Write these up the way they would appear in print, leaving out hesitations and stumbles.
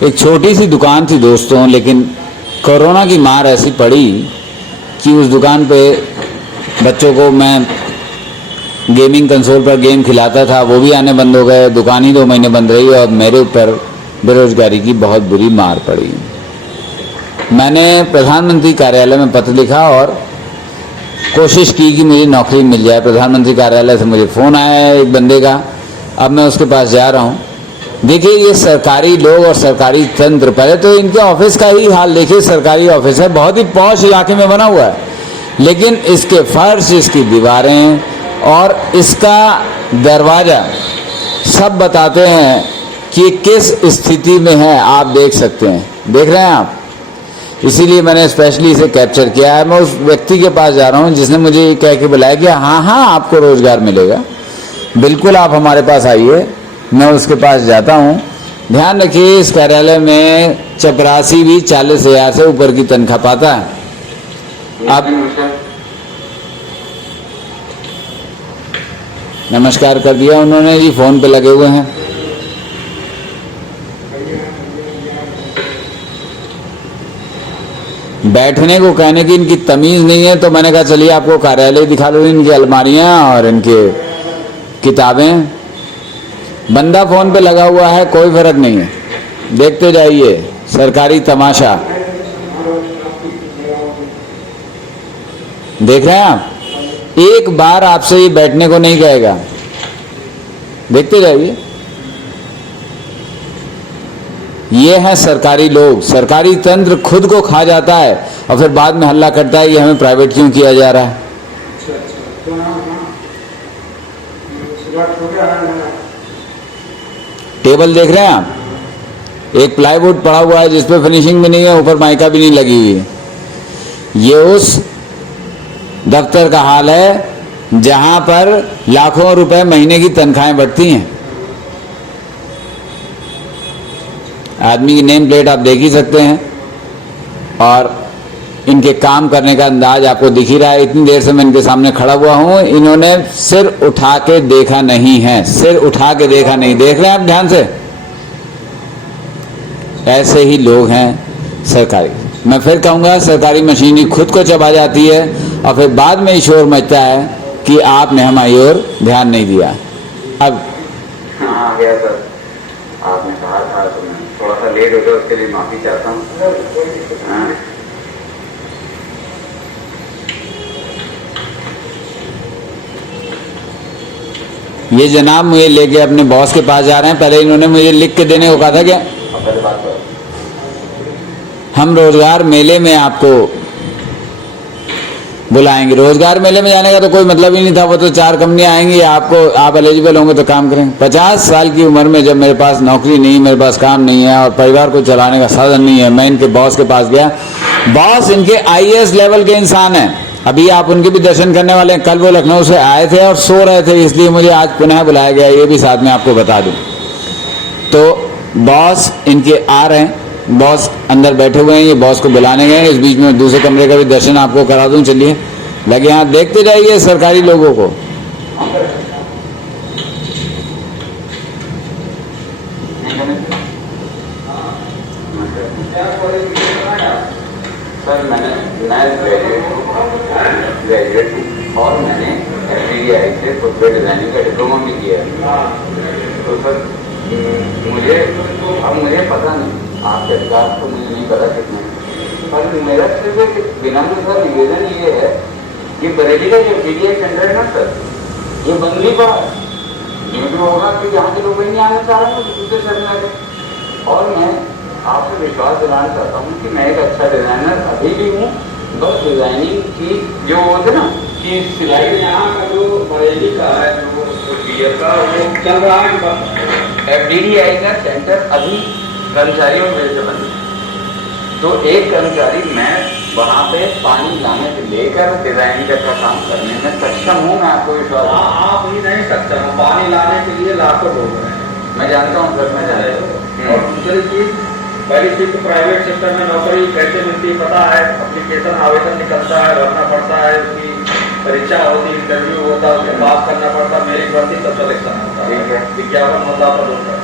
एक छोटी सी दुकान थी दोस्तों, लेकिन कोरोना की मार ऐसी पड़ी कि उस दुकान पे बच्चों को मैं गेमिंग कंसोल पर गेम खिलाता था, वो भी आने बंद हो गए। दुकान ही 2 महीने बंद रही और मेरे ऊपर बेरोजगारी की बहुत बुरी मार पड़ी। मैंने प्रधानमंत्री कार्यालय में पत्र लिखा और कोशिश की कि मुझे नौकरी मिल जाए। प्रधानमंत्री कार्यालय से मुझे फ़ोन आया है एक बंदे का, अब मैं उसके पास जा रहा हूँ। देखिए ये सरकारी लोग और सरकारी तंत्र, पहले तो इनके ऑफिस का ही हाल देखिए। सरकारी ऑफिस है, बहुत ही पॉश इलाके में बना हुआ है, लेकिन इसके फर्श, इसकी दीवारें और इसका दरवाज़ा सब बताते हैं कि किस स्थिति में है। आप देख सकते हैं, देख रहे हैं आप। इसीलिए मैंने स्पेशली इसे कैप्चर किया है। मैं उस व्यक्ति के पास जा रहा हूँ जिसने मुझे ये कह के बुलाया कि हाँ हाँ आपको रोज़गार मिलेगा, बिल्कुल आप हमारे पास आइए। मैं उसके पास जाता हूँ। ध्यान रखिए इस कार्यालय में चपरासी भी 40,000 से ऊपर की तनख्वाह पाता है। आप नमस्कार कर दिया उन्होंने जी, फ़ोन पे लगे हुए हैं। बैठने को कहने की इनकी तमीज़ नहीं है, तो मैंने कहा चलिए आपको कार्यालय दिखा दो, इनकी अलमारियाँ और इनके किताबें। बंदा फ़ोन पे लगा हुआ है, कोई फ़र्क नहीं है, देखते जाइए सरकारी तमाशा। देख रहे हैं आप, एक बार आपसे ये बैठने को नहीं कहेगा, देखते जाइए। ये हैं सरकारी लोग। सरकारी तंत्र खुद को खा जाता है और फिर बाद में हल्ला करता है कि हमें प्राइवेट क्यों किया जा रहा है। टेबल देख रहे हैं आप, एक प्लाईवुड पड़ा हुआ है जिसपे फिनिशिंग भी नहीं है, ऊपर माइका भी नहीं लगी हुई है। ये उस दफ्तर का हाल है जहां पर लाखों रुपए महीने की तनख्वाहें बढ़ती हैं। आदमी की नेम प्लेट आप देख ही सकते हैं और इनके काम करने का अंदाज आपको दिख ही रहा है। इतनी देर से मैं इनके सामने खड़ा हुआ हूं, इन्होंने सिर उठा के देखा नहीं है, सिर उठा के देखा नहीं। देख रहे हैं आप ध्यान से, ऐसे ही लोग हैं सरकारी। मैं फिर कहूँगा सरकारी मशीनरी खुद को चबा जाती है और फिर बाद में ही शोर मचता है कि आपने हमारी ओर ध्यान नहीं दिया। अब हाँ गया सर, आपने कहा था तो मैं थोड़ा सा लेट हो गया, उसके लिए माफ़ी चाहता हूँ। ये जनाब मुझे लेके अपने बॉस के पास जा रहे हैं। पहले इन्होंने मुझे लिख के देने को कहा था क्या पहले बात करो, हम रोजगार मेले में आपको बुलाएंगे। रोजगार मेले में जाने का तो कोई मतलब ही नहीं था, वो तो 4 कंपनियां आएंगी, आपको आप एलिजिबल होंगे तो काम करेंगे। 50 साल की उम्र में जब मेरे पास नौकरी नहीं, मेरे पास काम नहीं है और परिवार को चलाने का साधन नहीं है, मैं इनके बॉस के पास गया। बॉस इनके IAS लेवल के इंसान हैं। अभी आप उनके भी दर्शन करने वाले हैं। कल वो लखनऊ से आए थे और सो रहे थे, इसलिए मुझे आज पुनः बुलाया गया, ये भी साथ में आपको बता दूं। तो बॉस इनके आ रहे हैं, बॉस अंदर बैठे हुए हैं, ये बॉस को बुलाने गए। इस बीच में दूसरे कमरे का भी दर्शन आपको करा दूं। चलिए लगे यहाँ, देखते जाइए सरकारी लोगों को। सर मैं ग्रेजुएट हूँ और मैंने FDI से फुटवेयर डिज़ाइनिंग का डिप्लोमा भी किया है। तो सर मुझे पता नहीं, आपके अधिकार तो मुझे नहीं पता कितने, पर मेरा सिर्फ एक विनम्र सा निवेदन ये है कि बरेली का जो FDI सेंटर है ना सर, ये बंद नहीं पड़ा। ये भी होगा कि यहाँ के लोग नहीं आना चाह रहे हैं तो दूसरे शहर में आ गए। और मैं आपसे विश्वास दिलाना चाहता हूँ कि मैं एक अच्छा डिज़ाइनर अभी भी हूँ। बस डिज़ाइनिंग की जो होते ना कि सिलाई यहाँ का जो बरेली का है, जो BA का वो चल रहा है, FDI का सेंटर अभी कर्मचारियों की वजह से बंद है। तो एक कर्मचारी मैं वहाँ पे पानी लाने से लेकर डिज़ाइनिंग का काम करने में सक्षम हूँ। मैं आपको विश्वास, आप ही नहीं सक्षम, पानी लाने के लिए लाखों लोग हैं। मैं जानता हूँ सर, मैं जानता हूँ। और दूसरी चीज, पहली चीज तो प्राइवेट सेक्टर में नौकरी कैसे मिलती है पता है। एप्लीकेशन आवेदन निकलता है, भरना पड़ता है, उसकी परीक्षा होती, इंटरव्यू होता है, उसके पास करना पड़ता है, मेरिट भर्ती, तब सिलेक्शन होता है, विज्ञापन होता है, तब होता है।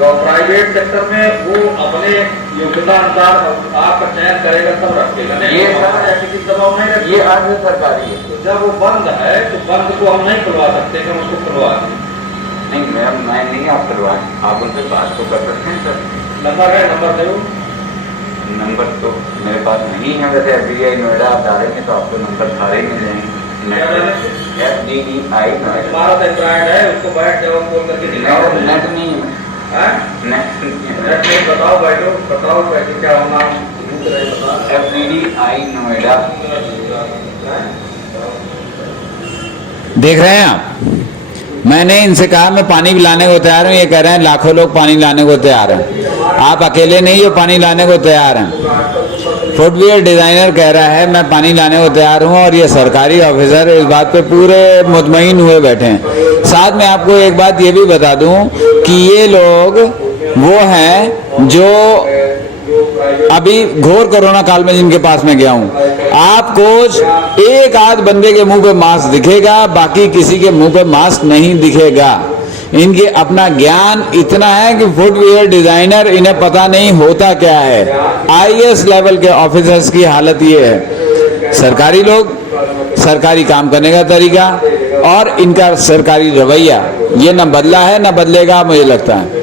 तो प्राइवेट सेक्टर में वो अपने योग्यता अनुसार आपका चयन करेगा तब रखेगा, ये नहीं ऐसे किसी दबाव नहीं रखेगा। ये अर्ध सरकारी है। तो जब वो बंद है तो बंद को हम नहीं खुलवा सकते कि हम उसको खुलवा दें। नहीं मैम, मैं नहीं आप करवाएं, आप उनसे बात तो कर सकते हैं सर। नंबर है, नंबर दो। नंबर तो मेरे पास नहीं है, वैसे FBI नोएडा आप डालेंगे तो आपको नंबर सारे मिल जाएंगे। FDDI नोएडा। तुम्हारा तो एंड्रॉइड है, उसको बैठ जाओ खोल करके दिखाओ। नेट नहीं है, हैं? नेट नहीं है। नेट में बताओ, बैठो बताओ कैसे क्या होना, बता। FDDI नोएडा। देख रहे हैं आप, मैंने इनसे कहा मैं पानी भी लाने को तैयार हूँ, ये कह रहे हैं लाखों लोग पानी लाने को तैयार हैं। आप अकेले नहीं हो पानी लाने को तैयार हैं। फुटवियर डिजाइनर कह रहा है मैं पानी लाने को तैयार हूँ, और ये सरकारी ऑफिसर इस बात पे पूरे मुतमईन हुए बैठे हैं। साथ में आपको एक बात ये भी बता दूं कि ये लोग वो हैं जो अभी घोर कोरोना काल में जिनके पास मैं गया हूं, आपको एक आध बंदे के मुंह पे मास्क दिखेगा, बाकी किसी के मुंह पे मास्क नहीं दिखेगा। इनके अपना ज्ञान इतना है कि फुटवियर डिजाइनर इन्हें पता नहीं होता क्या है। IAS लेवल के ऑफिसर्स की हालत ये है। सरकारी लोग, सरकारी काम करने का तरीका और इनका सरकारी रवैया ये न बदला है न बदलेगा, मुझे लगता है।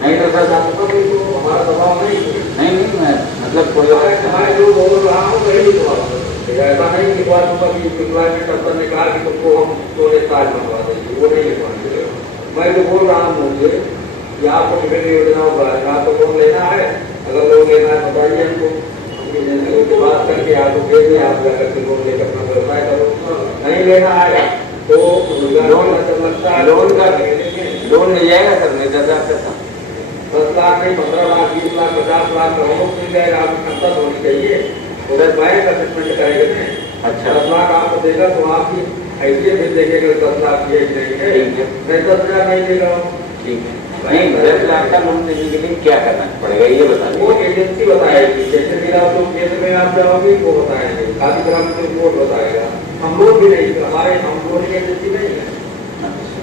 नहीं तो सर हमारा दबाव नहीं, मैं मतलब कोई ऐसा नहीं कि बात होगा कि एम्प्लॉयमेंट अफसर ने कहा कि तुमको हम स्टोरेज कार्ड बनवा देंगे, वो नहीं लिखवाएंगे। मैं जो बोल रहा हूँ मुझे कि आपको विभिन्न योजनाओं पर आपको लोन लेना है, अगर लोन लेना है बताइए हमको, बात करके आपको भेजिए, आप जाकर के लोन लेकर अपना व्यवसाय करो। नहीं लेना है तो लोन मिल जाएगा सर, मैं 10 लाख का 10 लाख नहीं 15 लाख 20 लाख 50 लाख का होम मिल जाएगा। आपकी क्षमता होनी चाहिए, उधर बैंक असेसमेंट करेंगे ना। अच्छा 10 लाख आपको देगा तो आपकी हैसियत भी देखेगा 10 लाख ये नहीं है, मैं 10,000 नहीं दे रहा हूँ। ठीक है, नहीं 10 लाख का लोन देने के लिए क्या करना पड़ेगा ये बताइए। वो एजेंसी बताएगी, जैसे मेरा जो केंद्र में आप जाओगे वो बताएंगे, खादी ग्राम में बोर्ड बताएगा। हम लोग भी नहीं, हमारे हम लोग की एजेंसी नहीं है,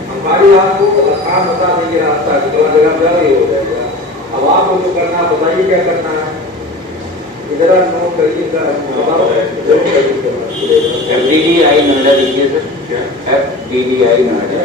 हमारी आपको काम बता देंगे रास्ता की जगह जल्दी हो जाएगा। अब आपको जो करना बताइए क्या करना है, इधर नोट करिए FDDI नोएडा लिखिए सर, FDDI नोएडा।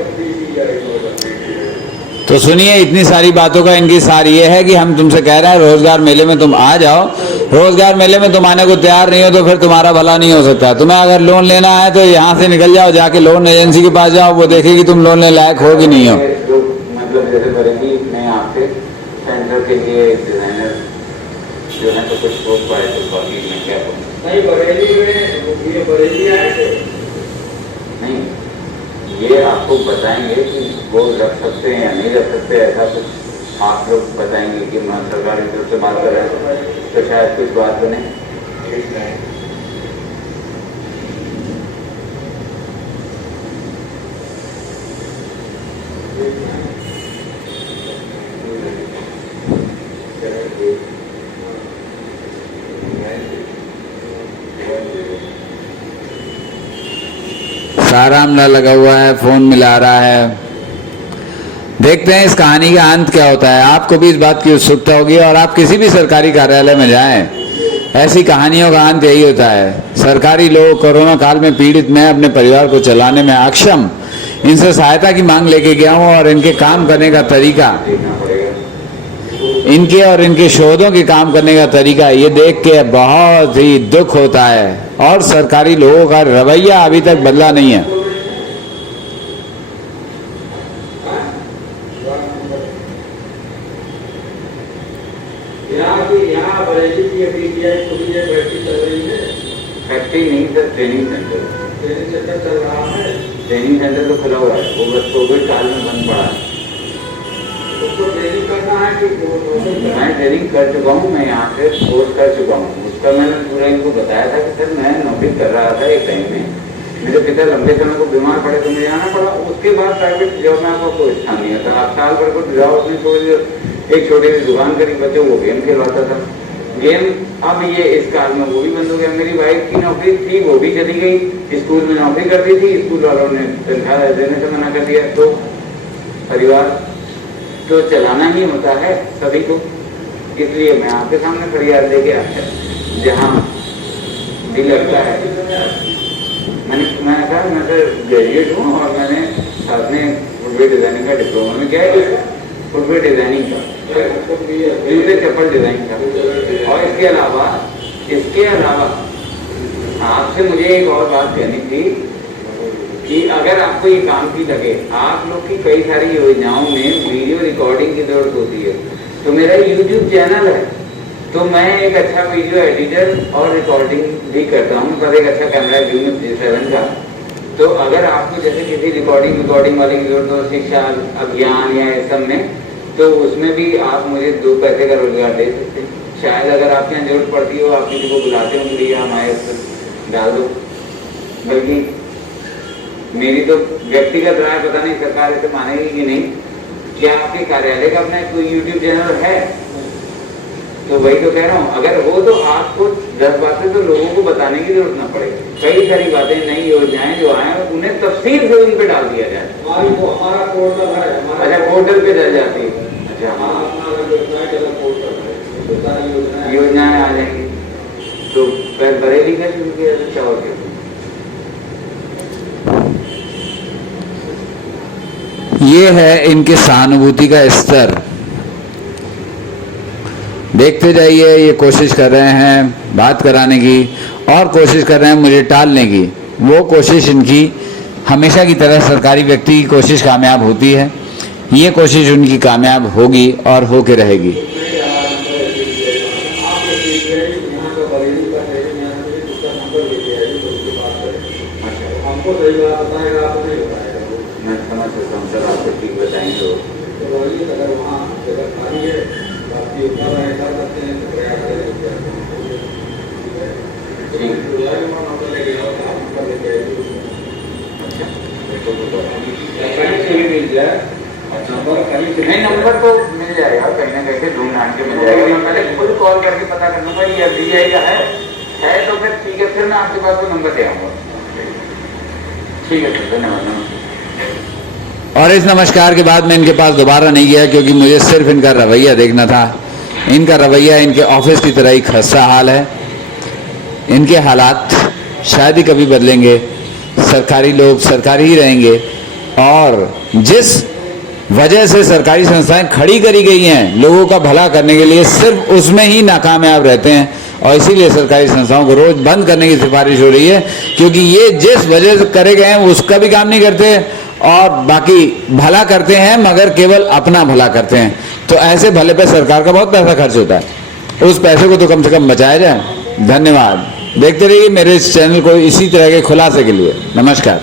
तो सुनिए, इतनी सारी बातों का इनकी सार ये है कि हम तुमसे कह रहे हैं रोजगार मेले में तुम आ जाओ, रोजगार मेले में तुम आने को तैयार नहीं हो तो फिर तुम्हारा भला नहीं हो सकता। तुम्हें अगर लोन लेना है तो यहाँ से निकल जाओ, जाके लोन एजेंसी के पास जाओ, वो देखेगी तुम लोन लेने लायक हो कि नहीं हो। मतलब जैसे करेंगी मैं आपसे सेंटर के लिए डिजाइनर जो है तो कुछ सोच पाए तो बाकी में क्या नहीं बरेली में ये बरेली आए थे नहीं, ये आपको बताएंगे कि वो रख सकते हैं या नहीं रख सकते, ऐसा कुछ आप लोग बताएंगे कि मैं सरकार की तरफ से बात कर रहे हैं तो शायद कुछ बात बने। आराम ना लगा हुआ है, फोन मिला रहा है। देखते हैं इस कहानी का अंत क्या होता है। आपको भी इस बात की उत्सुकता होगी और आप किसी भी सरकारी कार्यालय में जाएं, ऐसी कहानियों का अंत यही होता है। सरकारी लोग कोरोना काल में पीड़ित, मैं अपने परिवार को चलाने में अक्षम, इनसे सहायता की मांग लेके गया हूँ और इनके काम करने का तरीका, इनके और इनके शोधों के काम करने का तरीका ये देख के बहुत ही दुख होता है। और सरकारी लोगों का रवैया अभी तक बदला नहीं है। फैक्ट्री नहीं सर, ट्रेनिंग सेंटर चल रहा है। ट्रेनिंग सेंटर तो खुला हुआ है, वो बस कोविड काल में बंद पड़ा है। उसको ट्रेनिंग करना है कि मैं ट्रेनिंग कर चुका हूँ, मैं यहाँ से कोर्स कर चुका हूँ। उसका मैंने पूरा इनको बताया था कि सर मैं नौकरी कर रहा था एक टाइम में, मेरे पिता लंबे समय को बीमार पड़े तो मुझे आना पड़ा। उसके बाद प्राइवेट जॉब में आपको कोई स्थान नहीं था। आप साल भर को जाओ, उसने एक छोटी सी दुकान करी, बच्चों को गेम खिलवाता था। गेम अब ये इस काल में वो भी बंद हो गया। मेरी वाइफ की नौकरी थी, वो भी चली गई, स्कूल में नौकरी करती थी, स्कूल वालों ने तनख्वाह देने से मना कर दिया। तो परिवार तो चलाना ही होता है सभी को, इसलिए मैं आपके सामने फरियाद लेके आया जहाँ भी लगता है। मैंने कहा मैं तो ग्रेजुएट हूँ और मैंने साथ में फुटवेयर डिजाइनिंग का डिप्लोमा में किया है, फुटवेयर डिजाइनिंग का, जूते चप्पल डिजाइन का। और इसके अलावा आपसे मुझे एक और बात कहनी थी कि अगर आपको ये काम की लगे, आप लोग की कई सारी योजनाओं में वीडियो रिकॉर्डिंग की जरूरत होती है, तो मेरा यूट्यूब चैनल है, तो मैं एक अच्छा वीडियो एडिटर और रिकॉर्डिंग भी करता हूँ, पर एक अच्छा कैमरा यूनिट G7 का। तो अगर आपको जैसे किसी रिकॉर्डिंग वाले की जरूरत हो, शिक्षा अभियान या इस सब में, तो उसमें भी आप मुझे 2 पैसे का रोजगार दे सकते हैं। शायद अगर आपके यहाँ जरूरत पड़ती हो, आप किसी को बुलाते हो, भैया हमारे डाल दो। बल्कि मेरी तो व्यक्तिगत राय, पता नहीं सरकार इसे मानेगी कि नहीं। क्या आपके कार्यालय का अपना कोई यूट्यूब चैनल है? तो वही तो कह रहा हूँ, अगर हो तो आपको 10 बातें तो लोगों को बताने की जरूरत ना पड़े। कई सारी बातें, नई योजनाएं जो आए उन्हें तफसील से उन पे डाल दिया जाए। हमारा पोर्टल है, अच्छा, पोर्टल पे डल जाती है। अच्छा, योजनाएं आ जाएंगी तो बरेली का शुरू किया अच्छा हो गया। ये है इनके सहानुभूति का स्तर। देखते जाइए, ये कोशिश कर रहे हैं बात कराने की और कोशिश कर रहे हैं मुझे टालने की। वो कोशिश इनकी हमेशा की तरह सरकारी व्यक्ति की कोशिश कामयाब होती है, ये कोशिश उनकी कामयाब होगी और होके रहेगी। मैं समझ सकता हूँ सर, आपको ठीक बताएं तो अगर वहाँ जगह खाली है, बाकी उतना ऐसा करते हैं तो प्रयास मिल जाए। नहीं, नंबर तो मिल जाएगा, कहीं ना कहीं से ढूंढ ढांड के मिल जाएगा। मैं पहले खुद कॉल करके पता कर लूँगा ये DI का है तो फिर ठीक है, फिर मैं आपके पास वो नंबर दे आऊँगा। ठीक है सर, धन्यवाद। और इस नमस्कार के बाद मैं इनके पास दोबारा नहीं गया, क्योंकि मुझे सिर्फ इनका रवैया देखना था। इनका रवैया इनके ऑफिस की तरह ही खस्ता हाल है। इनके हालात शायद ही कभी बदलेंगे। सरकारी लोग सरकारी ही रहेंगे, और जिस वजह से सरकारी संस्थाएं खड़ी करी गई हैं लोगों का भला करने के लिए, सिर्फ उसमें ही नाकामयाब रहते हैं। और इसीलिए सरकारी संस्थाओं को रोज बंद करने की सिफारिश हो रही है, क्योंकि ये जिस वजह से करे गए हैं उसका भी काम नहीं करते और बाकी भला करते हैं, मगर केवल अपना भला करते हैं। तो ऐसे भले पे सरकार का बहुत पैसा खर्च होता है, उस पैसे को तो कम से कम बचाया जाए। धन्यवाद। देखते रहिए मेरे इस चैनल को इसी तरह के खुलासे के लिए। नमस्कार।